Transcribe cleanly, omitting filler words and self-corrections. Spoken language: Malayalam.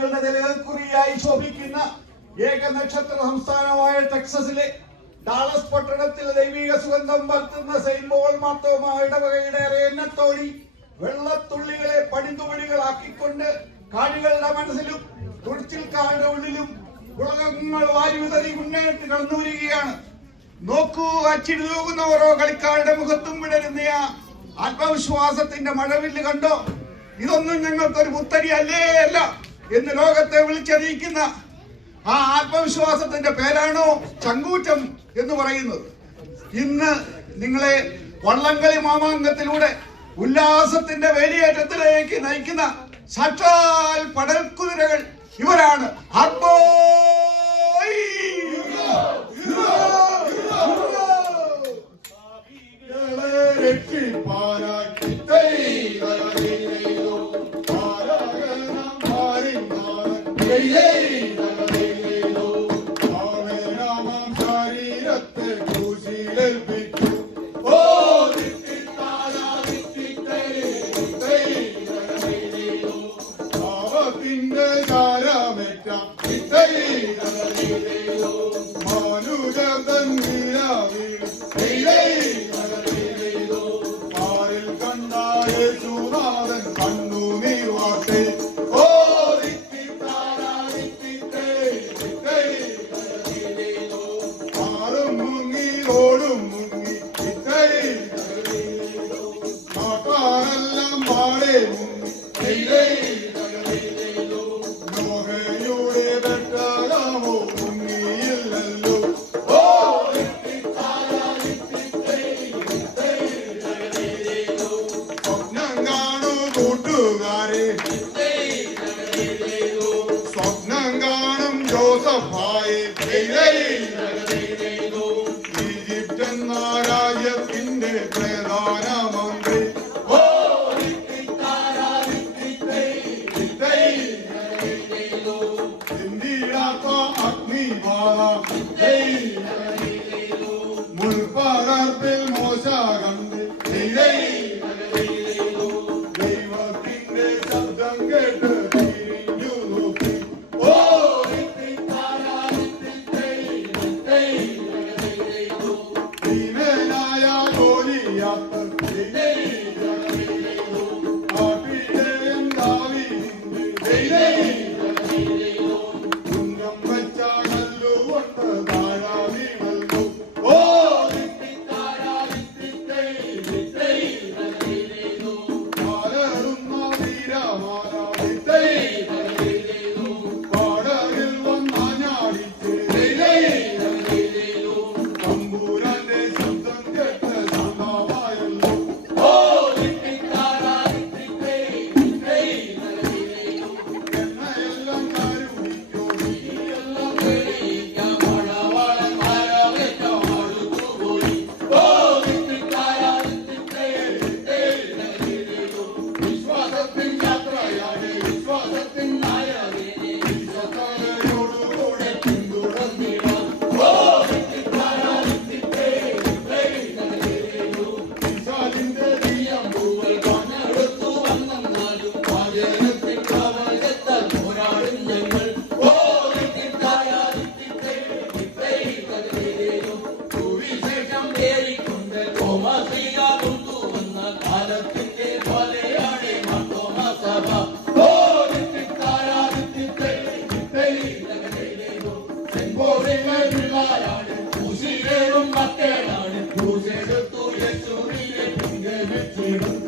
നാടുകളുടെ നിലനിൽക്കുറിയായി ശോഭിക്കുന്ന ഏക നക്ഷത്ര സംസ്ഥാനമായ ടെക്സസിലെ ഡാളസ് പട്ടണത്തിൽ ദൈവിക സുഗന്ധം പരത്തുന്ന സെയിന്റ് പോൾ മാർത്തോമാ ഇടവകയുടെ എണ്ണത്തോടി വെള്ളത്തുള്ളികളെ പടിതുപടികളാക്കിക്കൊണ്ട് കാണികളുടെ മനസ്സിലും തുടിച്ചിൽക്കാരുടെ ഉള്ളിലും ഉലകങ്ങൾ വാരിവിതറി മുന്നേറ്റ് കടന്നു വരികയാണ്. നോക്കൂ, അച്ചിടി തൂകുന്ന ഓരോ കളിക്കാരുടെ മുഖത്തും വിടരുന്ന ആത്മവിശ്വാസത്തിന്റെ മഴവില്ല് കണ്ടോ? ഇതൊന്നും ഞങ്ങൾക്കൊരു പുത്തരി അല്ല എന്ന് ലോകത്തെ വിളിച്ചറിയിക്കുന്ന ആ ആത്മവിശ്വാസത്തിന്റെ പേരാണോ ചങ്കൂറ്റം എന്ന് പറയുന്നത്? ഇന്ന് നിങ്ങളെ വള്ളംകളി മാമാങ്കത്തിലൂടെ ഉല്ലാസത്തിന്റെ വേലിയേറ്റത്തിലേക്ക് നയിക്കുന്ന സാക്ഷാൽ പടൽക്കുതിരകൾ ഇവരാണ്. Thank you.